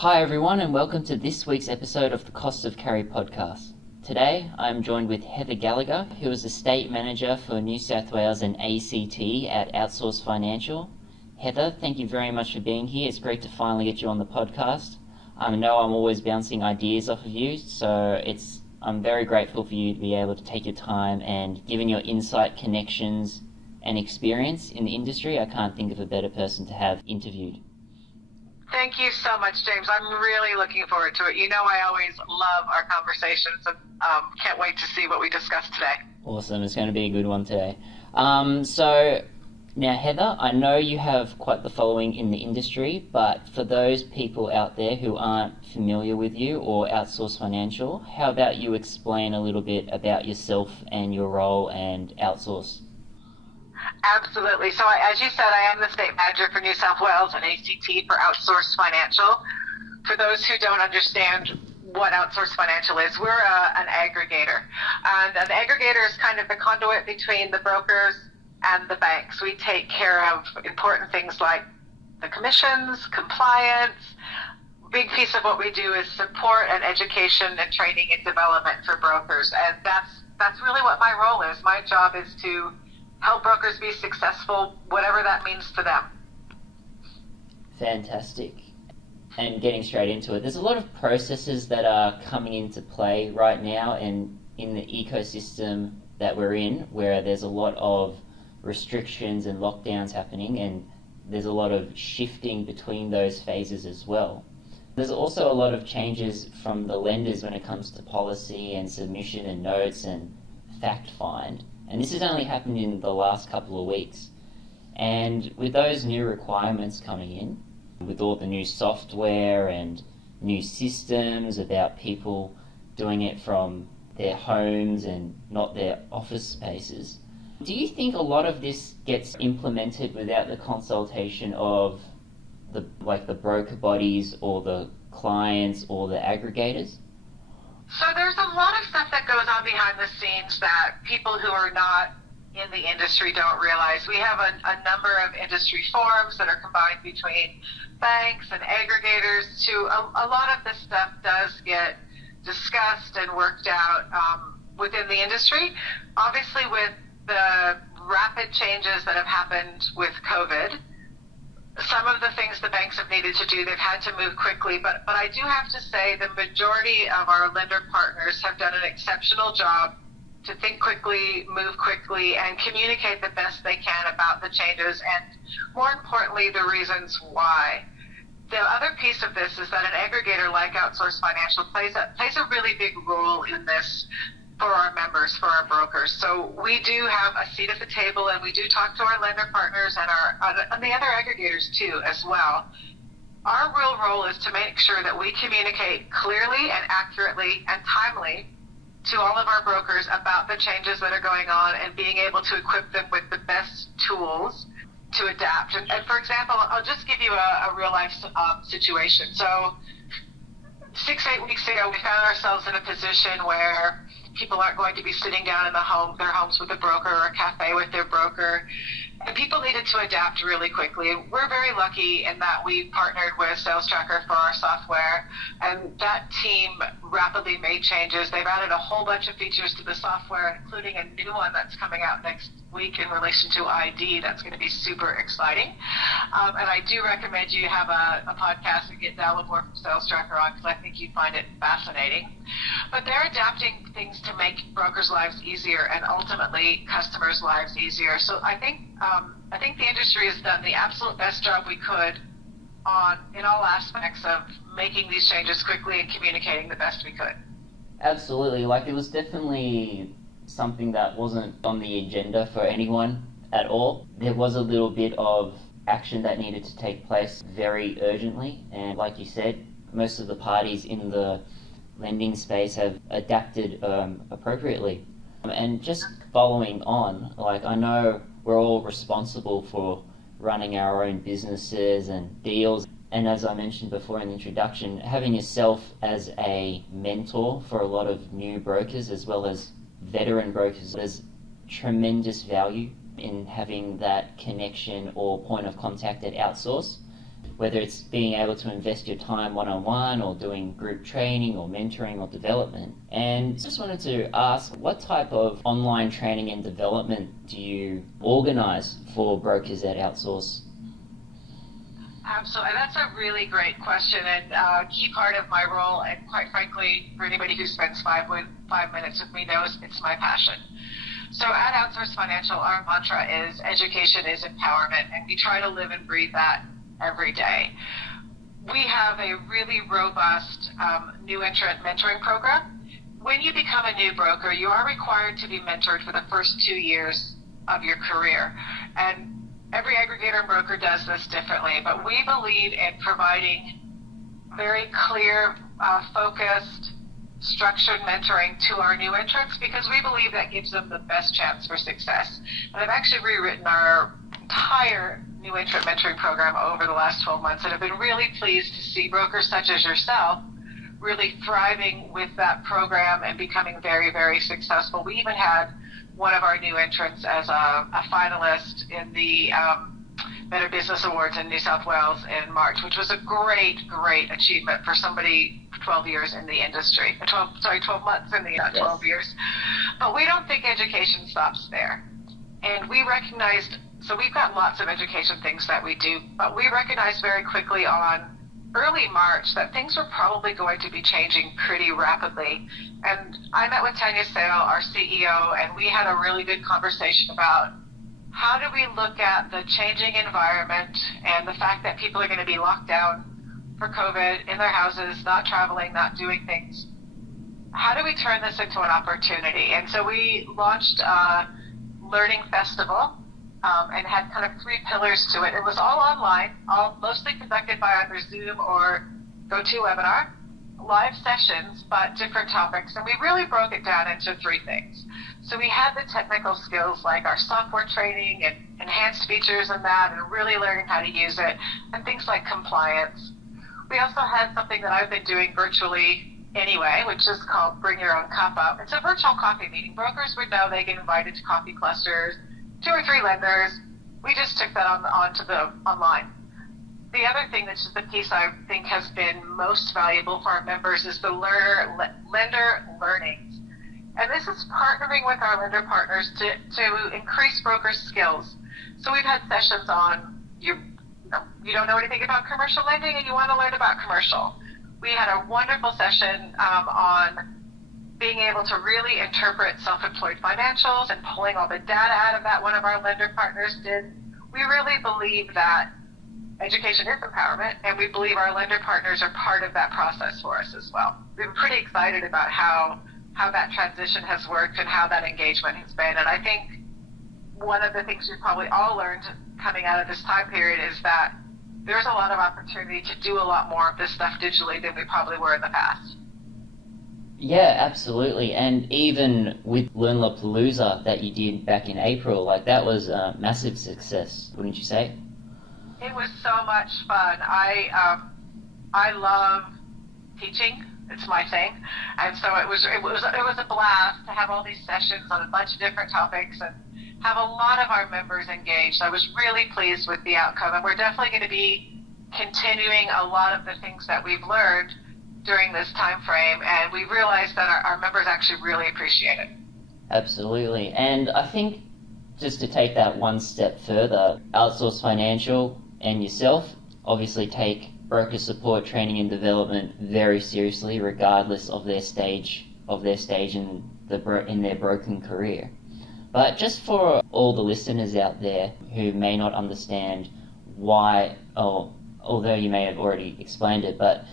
Hi everyone, and welcome to this week's episode of the CostofCarry podcast. Today I'm joined with Heather Gallagher, who is Estate Manager for New South Wales and ACT at Outsource Financial. Heather, thank you very much for being here. It's great to finally get you on the podcast. I know I'm always bouncing ideas off of you, so I'm very grateful for you to be able to take your time and given your insight, connections and experience in the industry. I can't think of a better person to have interviewed. Thank you so much, James. I'm really looking forward to it. You know I always love our conversations and can't wait to see what we discuss today. Awesome. It's going to be a good one today. So now, Heather, I know you have quite the following in the industry, but for those people out there who aren't familiar with you or Outsource Financial, how about you explain a little bit about yourself and your role and Outsource? Absolutely. So as you said, I am the State Manager for New South Wales and ACT for Outsource Financial. For those who don't understand what Outsource Financial is, we're an aggregator. And an aggregator is kind of the conduit between the brokers and the banks. We take care of important things like the commissions, compliance. Big piece of what we do is support and education and training and development for brokers. And that's really what my role is. My job is to help brokers be successful, whatever that means to them. Fantastic. And getting straight into it, there's a lot of processes that are coming into play right now and in the ecosystem that we're in, where there's a lot of restrictions and lockdowns happening, and there's a lot of shifting between those phases as well. There's also a lot of changes from the lenders when it comes to policy and submission and notes and fact find. And this has only happened in the last couple of weeks. And with those new requirements coming in, with all the new software and new systems about people doing it from their homes and not their office spaces, do you think a lot of this gets implemented without the consultation of the broker bodies or the clients or the aggregators? So there's a lot of stuff that goes on behind the scenes that people who are not in the industry don't realize. We have a number of industry forums that are combined between banks and aggregators too. A lot of this stuff does get discussed and worked out within the industry. Obviously, with the rapid changes that have happened with COVID, some of the things the banks have needed to do, they've had to move quickly, but I do have to say the majority of our lender partners have done an exceptional job to think quickly, move quickly, and communicate the best they can about the changes and, more importantly, the reasons why. The other piece of this is that an aggregator like Outsource Financial plays a really big role in this for our members, for our brokers. So we do have a seat at the table, and we do talk to our lender partners and the other aggregators too as well. Our real role is to make sure that we communicate clearly and accurately and timely to all of our brokers about the changes that are going on and being able to equip them with the best tools to adapt. And for example, I'll just give you a real life situation. So 6-8 weeks ago, we found ourselves in a position where people aren't going to be sitting down in their homes with a broker or a cafe with their broker. And people needed to adapt really quickly. We're very lucky in that we partnered with Sales Tracker for our software, and that team rapidly made changes. They've added a whole bunch of features to the software, including a new one that's coming out next week in relation to ID. That's going to be super exciting. And I do recommend you have a podcast and get download more from Sales Tracker on, because I think you'd find it fascinating. But they're adapting things to make brokers' lives easier and ultimately customers' lives easier. So I think the industry has done the absolute best job we could in all aspects of making these changes quickly and communicating the best we could. Absolutely. It was definitely something that wasn't on the agenda for anyone at all. There was a little bit of action that needed to take place very urgently, and like you said, most of the parties in the lending space have adapted appropriately. And just following on, I know we're all responsible for running our own businesses and deals. And as I mentioned before in the introduction, having yourself as a mentor for a lot of new brokers as well as veteran brokers, there's tremendous value in having that connection or point of contact at Outsource. whether it's being able to invest your time one-on-one or doing group training or mentoring or development. And just wanted to ask, what type of online training and development do you organize for brokers at Outsource? Absolutely. That's a really great question, and a key part of my role, and quite frankly, for anybody who spends 5 minutes with me knows it's my passion. So at Outsource Financial, our mantra is education is empowerment, and we try to live and breathe that every day. We have a really robust new entrant mentoring program. When you become a new broker, you are required to be mentored for the first 2 years of your career. And every aggregator and broker does this differently, but we believe in providing very clear, focused, structured mentoring to our new entrants because we believe that gives them the best chance for success. And I've actually rewritten our entire new entrant mentoring program over the last 12 months and have been really pleased to see brokers such as yourself really thriving with that program and becoming very, very successful. We even had one of our new entrants as a finalist in the Better Business Awards in New South Wales in March, which was a great, great achievement for somebody 12 years in the industry. 12 months in the 12 years. But we don't think education stops there. And we recognized, so we've got lots of education things that we do, but we recognized very quickly on early March that things were probably going to be changing pretty rapidly. And I met with Tanya Sale, our CEO, and we had a really good conversation about how do we look at the changing environment and the fact that people are going to be locked down for COVID in their houses, not traveling, not doing things. How do we turn this into an opportunity? And so we launched a learning festival and had kind of 3 pillars to it. It was all online, all mostly conducted by either Zoom or GoToWebinar, live sessions, but different topics. And we really broke it down into 3 things. So we had the technical skills like our software training and enhanced features and that, and really learning how to use it, and things like compliance. We also had something that I've been doing virtually anyway, which is called Bring Your Own Cup Up. It's a virtual coffee meeting. Brokers would know they get invited to coffee clusters, 2 or 3 lenders. We just took that onto the online. The other thing, which is the piece I think has been most valuable for our members, is the lender learnings. And this is partnering with our lender partners to increase brokers' skills. So we've had sessions on you don't know anything about commercial lending and you want to learn about commercial. We had a wonderful session on being able to really interpret self-employed financials and pulling all the data out of that. One of our lender partners did. We really believe that education is empowerment, and we believe our lender partners are part of that process for us as well. We've been pretty excited about how that transition has worked and how that engagement has been. And I think one of the things we've probably all learned coming out of this time period is that there's a lot of opportunity to do a lot more of this stuff digitally than we probably were in the past. Yeah, absolutely. And even with LearnLaPalooza that you did back in April, like that was a massive success, wouldn't you say? It was so much fun. I love teaching. It's my thing. And so it was a blast to have all these sessions on a bunch of different topics and have a lot of our members engaged. I was really pleased with the outcome, and we're definitely going to be continuing a lot of the things that we've learned during this time frame, and we realized that our members actually really appreciate it. Absolutely. And I think just to take that one step further, Outsource Financial and yourself obviously take broker support, training and development very seriously, regardless of their stage in their broking career. But just for all the listeners out there who may not understand why, although you may have already explained it, but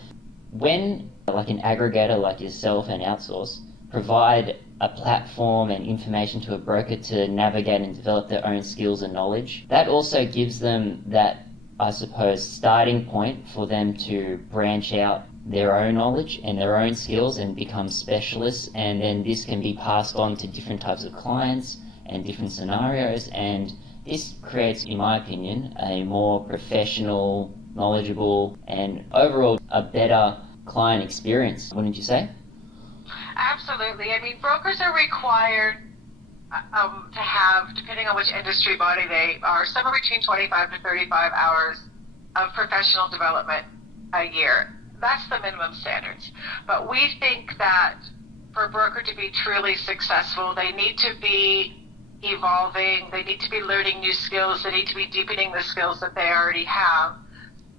when like an aggregator like yourself and Outsource provide a platform and information to a broker to navigate and develop their own skills and knowledge, that also gives them that, I suppose, starting point for them to branch out their own knowledge and their own skills and become specialists, and then this can be passed on to different types of clients and different scenarios, and this creates, in my opinion, a more professional, knowledgeable, and overall a better client experience, wouldn't you say? Absolutely. I mean, brokers are required to have, depending on which industry body they are, somewhere between 25 to 35 hours of professional development a year. That's the minimum standards. But we think that for a broker to be truly successful, they need to be evolving, they need to be learning new skills, they need to be deepening the skills that they already have.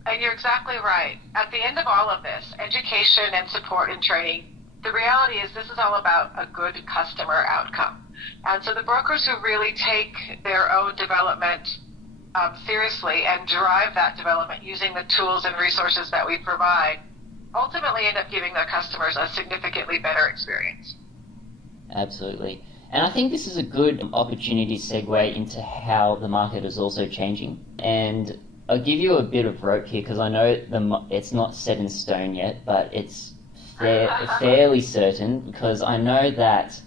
And you're exactly right. At the end of all of this, education and support and training, the reality is this is all about a good customer outcome. And so the brokers who really take their own development seriously and drive that development using the tools and resources that we provide ultimately end up giving their customers a significantly better experience. Absolutely. And I think this is a good opportunity to segue into how the market is also changing. And I'll give you a bit of rope here because I know it's not set in stone yet, but it's fairly certain because I know that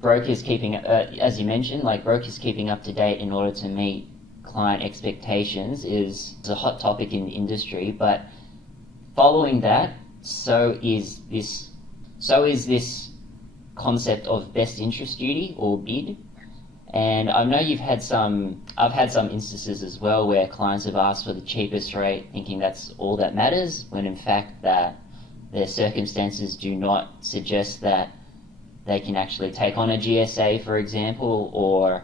brokers keeping, as you mentioned, like brokers keeping up to date in order to meet client expectations is a hot topic in the industry. But following that, so is this concept of best interest duty or bid. And I know I've had some instances as well where clients have asked for the cheapest rate thinking that's all that matters, when in fact that their circumstances do not suggest that they can actually take on a GSA, for example. Or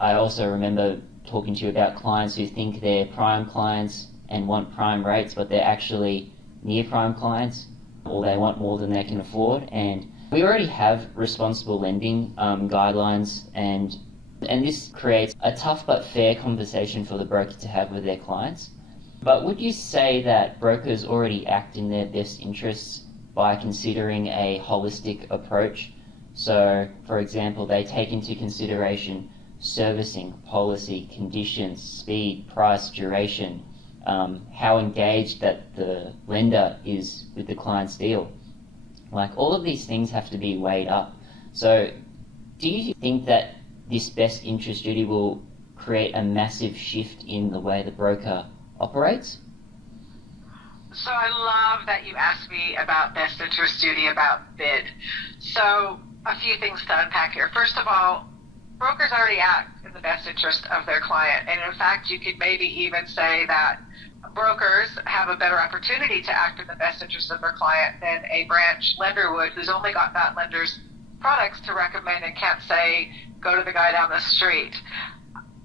I also remember talking to you about clients who think they're prime clients and want prime rates, but they're actually near prime clients, or they want more than they can afford. And we already have responsible lending guidelines, and this creates a tough but fair conversation for the broker to have with their clients. But would you say that brokers already act in their best interests by considering a holistic approach? So, for example, they take into consideration servicing, policy, conditions, speed, price, duration, how engaged that the lender is with the client's deal. Like, all of these things have to be weighed up. So do you think that this best interest duty will create a massive shift in the way the broker operates? So I love that you asked me about best interest duty, about bid. So a few things to unpack here. First of all, brokers already act in the best interest of their client. And in fact, you could maybe even say that brokers have a better opportunity to act in the best interest of their client than a branch lender would, who's only got that lender's products to recommend and can't say, go to the guy down the street.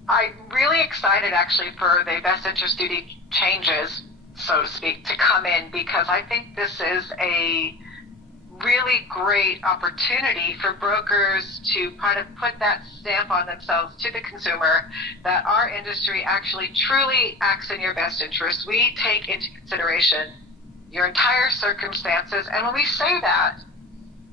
I'm really excited actually for the best interest duty changes, so to speak, to come in, because I think this is a really great opportunity for brokers to kind of put that stamp on themselves to the consumer that our industry actually truly acts in your best interest. We take into consideration your entire circumstances. And when we say that,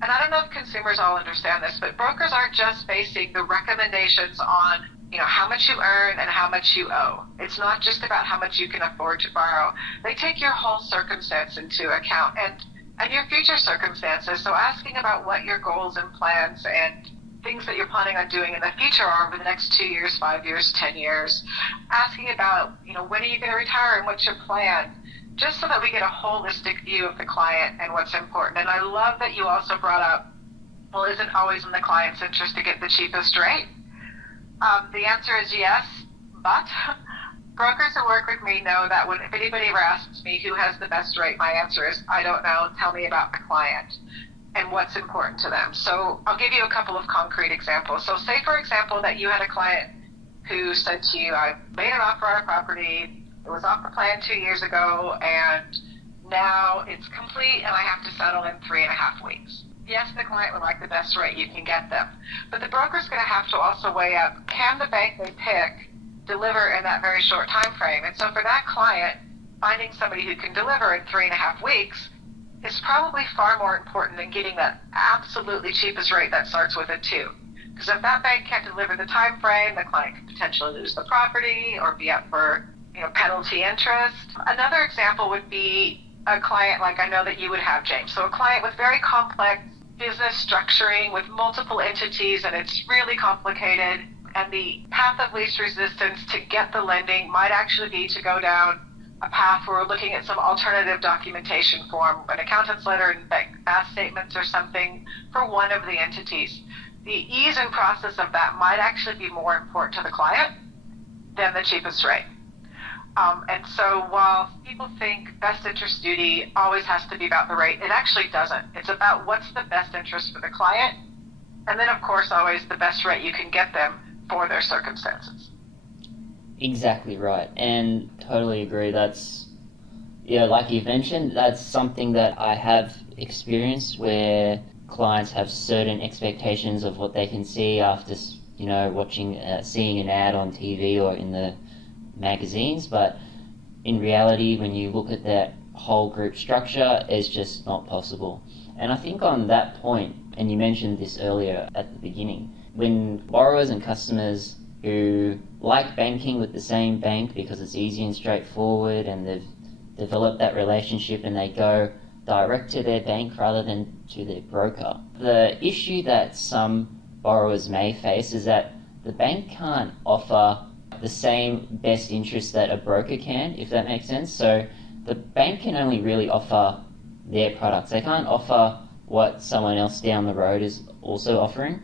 and I don't know if consumers all understand this, but brokers aren't just basing the recommendations on, you know, how much you earn and how much you owe. It's not just about how much you can afford to borrow. They take your whole circumstance into account and your future circumstances. So asking about what your goals and plans and things that you're planning on doing in the future are over the next 2 years, 5 years, 10 years. Asking about, you know, when are you going to retire and what's your plan? Just so that we get a holistic view of the client and what's important. And I love that you also brought up, well, isn't always in the client's interest to get the cheapest rate? The answer is yes, but brokers who work with me know that if anybody ever asks me who has the best rate, my answer is, I don't know, tell me about the client and what's important to them. So I'll give you a couple of concrete examples. So say, for example, that you had a client who said to you, I made an offer on a property, it was off the plan 2 years ago, and now it's complete and I have to settle in 3.5 weeks. Yes, the client would like the best rate you can get them, but the broker's going to have to also weigh up, can the bank they pick deliver in that very short time frame? And so for that client, finding somebody who can deliver in 3.5 weeks is probably far more important than getting that absolutely cheapest rate that starts with a 2. Because if that bank can't deliver the time frame, the client could potentially lose the property or be up for, you know, penalty interest. Another example would be a client like I know that you would have, James. So a client with very complex business structuring with multiple entities, and it's really complicated, and the path of least resistance to get the lending might actually be to go down a path where we're looking at some alternative documentation form, an accountant's letter and bank statements or something for one of the entities. The ease and process of that might actually be more important to the client than the cheapest rate. And so while people think best interest duty always has to be about the rate, it actually doesn't. It's about what's the best interest for the client, and then of course always the best rate you can get them for their circumstances. Exactly right, and totally agree. That's, yeah, like you've mentioned, that's something that I have experienced where clients have certain expectations of what they can see after, watching, seeing an ad on TV or in the magazines, but in reality, when you look at that whole group structure, it's just not possible. And I think on that point, and you mentioned this earlier at the beginning, when borrowers and customers who like banking with the same bank because it's easy and straightforward and they've developed that relationship and they go direct to their bank rather than to their broker, the issue that some borrowers may face is that the bank can't offer the same best interest that a broker can, if that makes sense. So the bank can only really offer their products. They can't offer what someone else down the road is also offering.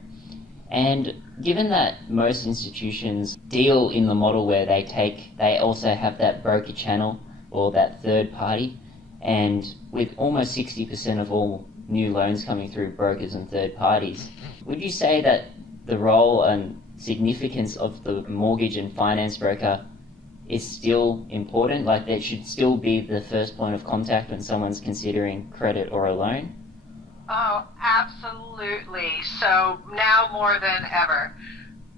And given that most institutions deal in the model where they also have that broker channel or that third party, and with almost 60% of all new loans coming through brokers and third parties, would you say that the role and significance of the mortgage and finance broker is still important? Like, that should still be the first point of contact when someone's considering credit or a loan? Oh, absolutely. So now more than ever,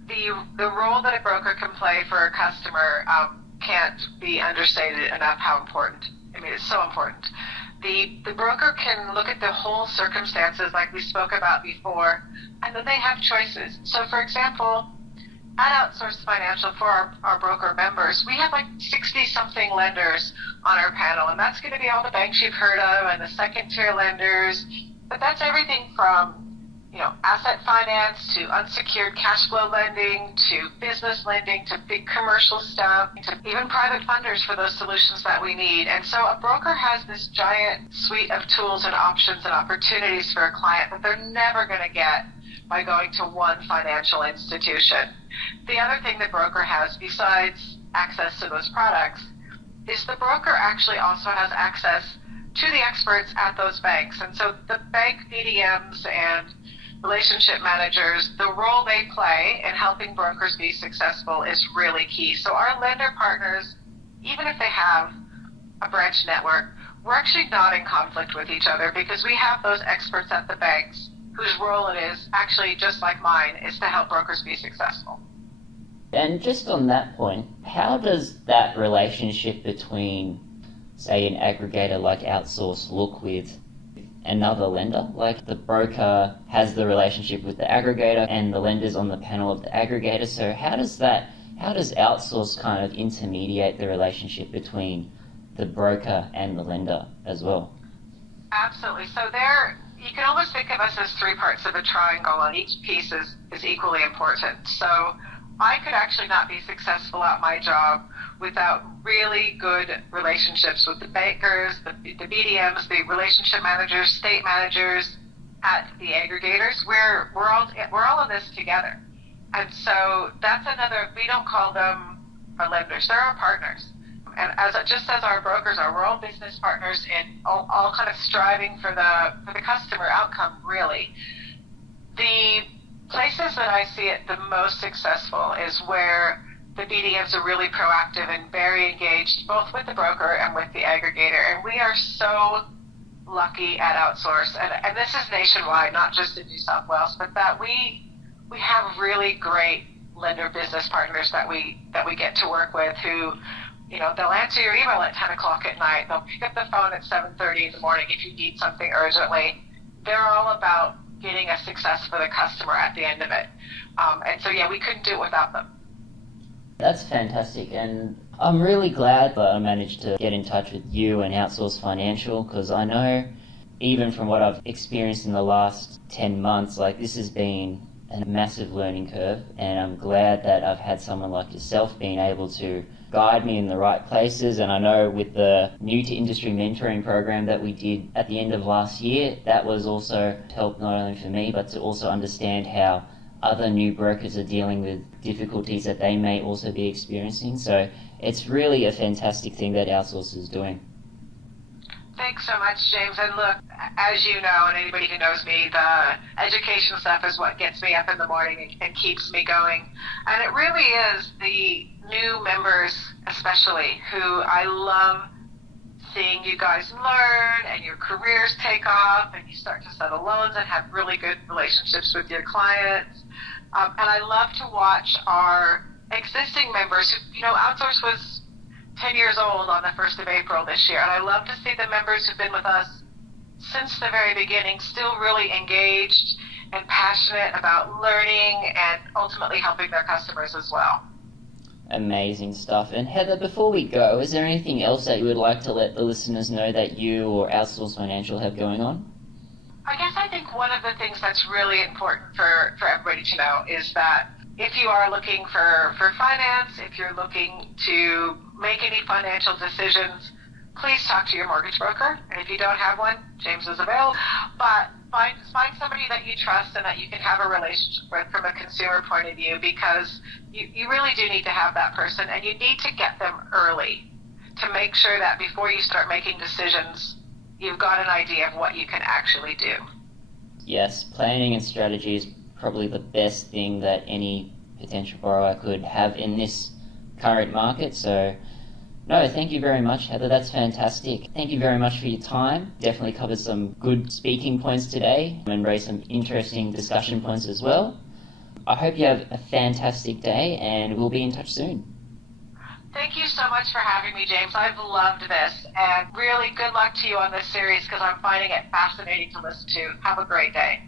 the role that a broker can play for a customer can't be understated enough how important. I mean, it's so important. The broker can look at the whole circumstances like we spoke about before, and then they have choices. So for example, at Outsource Financial, for our broker members, we have like 60-something lenders on our panel, and that's going to be all the banks you've heard of and the second-tier lenders. But that's everything from, asset finance to unsecured cash flow lending to business lending to big commercial stuff to even private funders for those solutions that we need. And so a broker has this giant suite of tools and options and opportunities for a client that they're never going to get by going to one financial institution. The other thing the broker has, besides access to those products, is the broker actually also has access to the experts at those banks. And so the bank BDMs and relationship managers, the role they play in helping brokers be successful is really key. So our lender partners, even if they have a branch network, we're actually not in conflict with each other because we have those experts at the banks whose role it is, actually just like mine, is to help brokers be successful. And just on that point, how does that relationship between, say, an aggregator like Outsource look with another lender? Like, the broker has the relationship with the aggregator and the lender's on the panel of the aggregator. So how does Outsource kind of intermediate the relationship between the broker and the lender as well? Absolutely. So you can almost think of us as three parts of a triangle, and each piece is equally important. So I could actually not be successful at my job without really good relationships with the bankers, the BDMs, the relationship managers, state managers, at the aggregators. We're all in this together. And so that's another, we don't call them our lenders, they're our partners. And just as our brokers are, we're all business partners in all kind of striving for the customer outcome, really. The places that I see it the most successful is where the BDMs are really proactive and very engaged, both with the broker and with the aggregator. And we are so lucky at Outsource, and this is nationwide, not just in New South Wales, but that we have really great lender business partners that we get to work with who, they'll answer your email at 10 o'clock at night. They'll pick up the phone at 7:30 in the morning if you need something urgently. They're all about getting a success for the customer at the end of it. And so, we couldn't do it without them. That's fantastic, and I'm really glad that I managed to get in touch with you and Outsource Financial, because I know, even from what I've experienced in the last 10 months, like, this has been a massive learning curve, and I'm glad that I've had someone like yourself being able to guide me in the right places. And I know with the new to industry mentoring program that we did at the end of last year, that was also helped not only for me, but to also understand how other new brokers are dealing with difficulties that they may also be experiencing. So it's really a fantastic thing that Outsource is doing. Thanks so much, James. And look, as you know, and anybody who knows me, the education stuff is what gets me up in the morning and keeps me going. And it really is the new members, especially, who I love seeing you guys learn and your careers take off and you start to settle loans and have really good relationships with your clients. And I love to watch our existing members who, Outsource was 10 years old on the 1st of April this year. And I love to see the members who've been with us since the very beginning still really engaged and passionate about learning and ultimately helping their customers as well. Amazing stuff. And Heather, before we go, is there anything else that you would like to let the listeners know that you or Outsource Financial have going on? I think one of the things that's really important for everybody to know is that if you are looking for finance, if you're looking to make any financial decisions, please talk to your mortgage broker. And if you don't have one, James is available. But find somebody that you trust and that you can have a relationship with from a consumer point of view, because you really do need to have that person, and you need to get them early to make sure that before you start making decisions, you've got an idea of what you can actually do. Yes, planning and strategy is probably the best thing that any potential borrower could have in this current market. So, no, thank you very much, Heather. That's fantastic. Thank you very much for your time. Definitely covered some good speaking points today and raised some interesting discussion points as well. I hope you have a fantastic day, and we'll be in touch soon. Thank you so much for having me, James. I've loved this, and really good luck to you on this series because I'm finding it fascinating to listen to. Have a great day.